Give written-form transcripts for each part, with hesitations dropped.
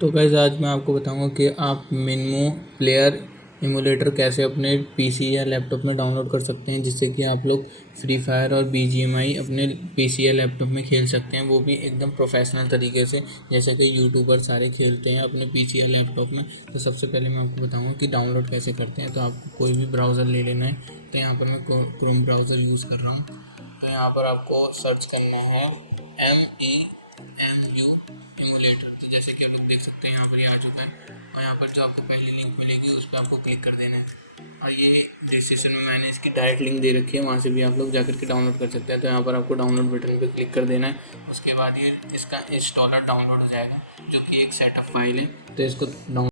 तो गाइस आज मैं आपको बताऊंगा कि आप मिनमो प्लेयर एमुलेटर कैसे अपने पीसी या लैपटॉप में डाउनलोड कर सकते हैं, जिससे कि आप लोग फ्री फायर और बीजीएमआई अपने पीसी या लैपटॉप में खेल सकते हैं, वो भी एकदम प्रोफेशनल तरीके से, जैसे कि यूट्यूबर सारे खेलते हैं अपने पीसी या लैपटॉप में। तो सबसे पहले मैं आपको बताऊंगा कि डाउनलोड कैसे करते हैं। तो आपको कोई भी ब्राउज़र ले लेना है। तो यहाँ पर मैं क्रोम ब्राउज़र यूज़ कर रहा हूँ। तो यहाँ पर आपको सर्च करना है MEMU एमुलेटर। तो जैसे कि आप लोग देख सकते हैं यहाँ पर ये आ चुका है, और यहाँ पर जो आपको पहली लिंक मिलेगी उस पर आपको क्लिक कर देना है। और ये डिस्क्रिप्शन में मैंने इसकी डायरेक्ट लिंक दे रखी है, वहाँ से भी आप लोग जाकर के डाउनलोड कर सकते हैं। तो यहाँ पर आपको डाउनलोड बटन पर क्लिक कर देना है। उसके बाद ये इसका इंस्टॉलर डाउनलोड हो जाएगा, जो कि एक सेटअप फाइल है। तो इसको डाउन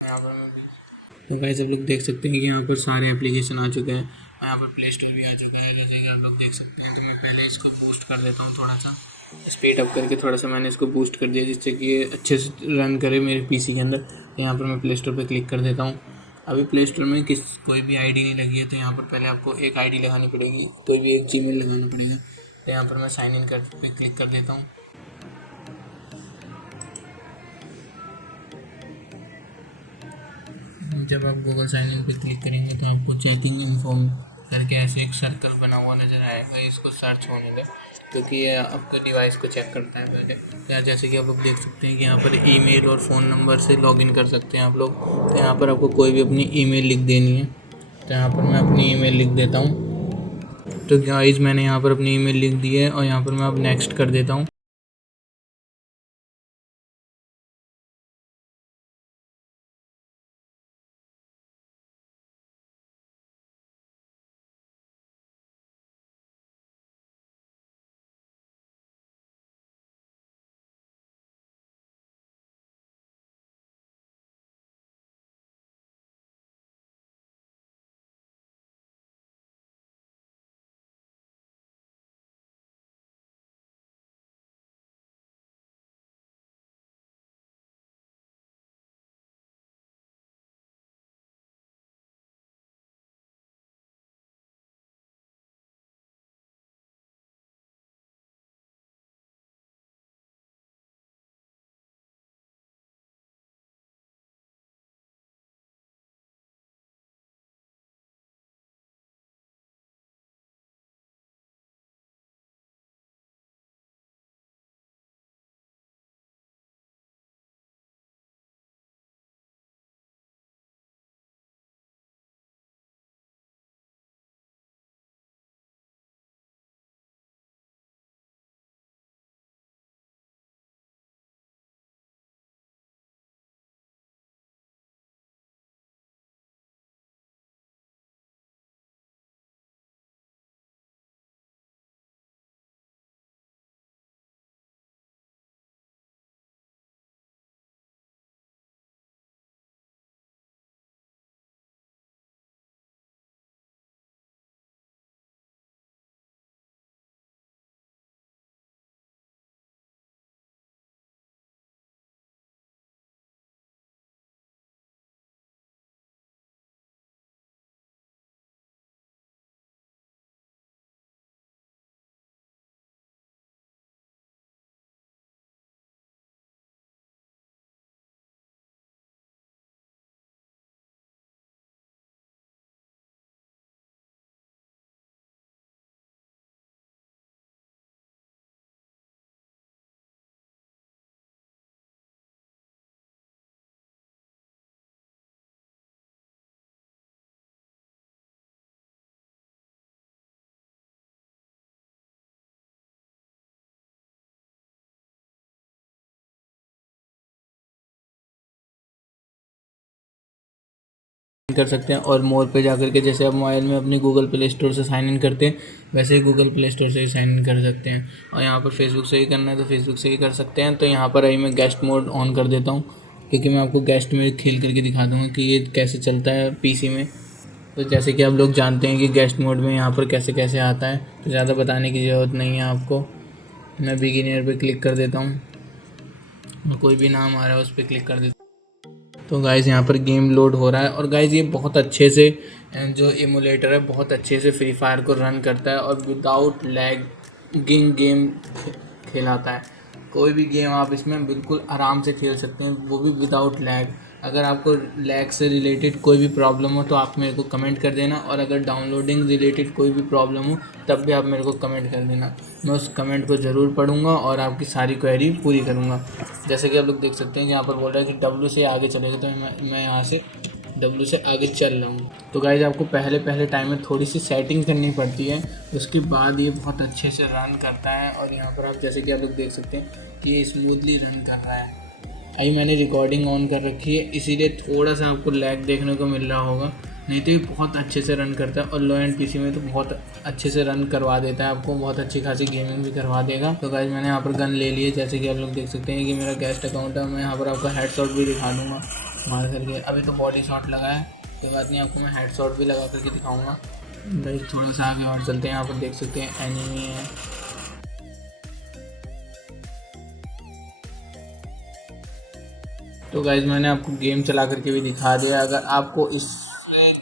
यहाँ पर मैं तो गाइस आप लोग देख सकते हैं कि यहाँ पर सारे एप्लीकेशन आ चुके हैं, और यहाँ पर प्ले स्टोर भी आ चुका है, जैसे कि आप लोग देख सकते हैं। तो मैं पहले इसको बूस्ट कर देता हूँ, थोड़ा सा स्पीड अप करके थोड़ा सा मैंने इसको बूस्ट कर दिया, जिससे कि ये अच्छे से रन करे मेरे पीसी के अंदर। तो यहाँ पर मैं प्ले स्टोर पर क्लिक कर देता हूँ। अभी प्ले स्टोर में कोई भी आईडी नहीं लगी है, तो यहाँ पर पहले आपको एक आईडी लगानी पड़ेगी, कोई भी एक जीमेल लगाना पड़ेगा। तो यहाँ पर मैं साइन इन कर पे क्लिक कर देता हूँ। जब आप गूगल साइन इन पे क्लिक करेंगे तो आपको चेकिंग इन्फॉर्म करके ऐसे एक सर्कल बना हुआ नज़र आएगा। इसको सर्च होने दें, क्योंकि ये आपके डिवाइस को चेक करता है पहले। तो यहाँ जैसे कि आप लोग देख सकते हैं कि यहाँ पर ईमेल और फ़ोन नंबर से लॉगिन कर सकते हैं आप लोग। तो यहाँ पर आपको कोई भी अपनी ईमेल लिख देनी है। तो यहाँ पर मैं अपनी ईमेल लिख देता हूँ। तो गाइस मैंने यहाँ पर अपनी ईमेल लिख दी है, और यहाँ पर मैं अब नेक्स्ट कर देता हूँ। कर सकते हैं। और मोर पे जाकर के जैसे आप मोबाइल में अपनी गूगल प्ले स्टोर से साइन इन करते हैं वैसे ही गूगल प्ले स्टोर से ही साइन इन कर सकते हैं। और यहाँ पर फेसबुक से ही करना है तो फेसबुक से ही कर सकते हैं। तो यहाँ पर अभी मैं गेस्ट मोड ऑन कर देता हूँ, क्योंकि मैं आपको गेस्ट में खेल करके दिखा दूँगा कि ये कैसे चलता है पीसी में। तो जैसे कि आप लोग जानते हैं कि गेस्ट मोड में यहाँ पर कैसे कैसे आता है, तो ज़्यादा बताने की ज़रूरत नहीं है आपको। मैं बिगिनियर पे क्लिक कर देता हूँ, कोई भी नाम आ रहा है उस पर क्लिक कर देता हूँ। तो गाइज़ यहाँ पर गेम लोड हो रहा है। और गाइज़ ये बहुत अच्छे से जो एमुलेटर है बहुत अच्छे से फ्री फायर को रन करता है और विदाउट लैगिंग गेम खेलाता है। कोई भी गेम आप इसमें बिल्कुल आराम से खेल सकते हैं, वो भी विदाउट लैग। अगर आपको लैग से रिलेटेड कोई भी प्रॉब्लम हो तो आप मेरे को कमेंट कर देना, और अगर डाउनलोडिंग रिलेटेड कोई भी प्रॉब्लम हो तब भी आप मेरे को कमेंट कर देना। मैं उस कमेंट को ज़रूर पढ़ूंगा और आपकी सारी क्वेरी पूरी करूंगा। जैसे कि आप लोग देख सकते हैं यहाँ पर बोल रहा है कि W से आगे चलेगा, तो मैं यहाँ से W से आगे चल रहा हूँ। तो गाइज़ आपको पहले टाइम में थोड़ी सी सेटिंग करनी पड़ती है, उसके बाद ये बहुत अच्छे से रन करता है। और यहाँ पर आप जैसे कि आप लोग देख सकते हैं कि ये स्मूथली रन कर रहा है। अभी मैंने रिकॉर्डिंग ऑन कर रखी है, इसीलिए थोड़ा सा आपको लैग देखने को मिल रहा होगा, नहीं तो ये बहुत अच्छे से रन करता है। और लो एंड पीसी में तो बहुत अच्छे से रन करवा देता है, आपको बहुत अच्छी खासी गेमिंग भी करवा देगा। तो गाइस मैंने यहाँ पर गन ले ली है, जैसे कि आप लोग देख सकते हैं कि मेरा गेस्ट अकाउंट है। मैं यहाँ पर आपको हेड शॉट भी दिखा दूँगा मार करके। अभी तो बॉडी शॉट लगा है, कोई बात नहीं, आपको मैं हेड शॉट भी लगा करके दिखाऊँगा। गाइस थोड़ा सा आगे और चलते हैं, यहाँ पर देख सकते हैं एनिमी है। तो गाइज़ मैंने आपको गेम चला करके भी दिखा दिया। अगर आपको इससे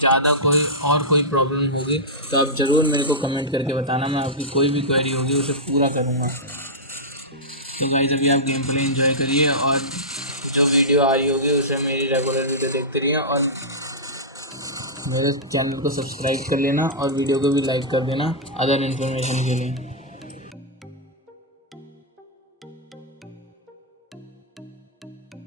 ज़्यादा कोई प्रॉब्लम होगी तो आप ज़रूर मेरे को कमेंट करके बताना, मैं आपकी कोई भी क्वेरी होगी उसे पूरा करूँगा। तो गाइज़ अभी आप गेम प्ले एंजॉय करिए, और जो वीडियो आ रही होगी उसे मेरी रेगुलर वीडियो देखते रहिए, और मेरे चैनल को सब्सक्राइब कर लेना और वीडियो को भी लाइक कर देना अदर इन्फॉर्मेशन के लिए।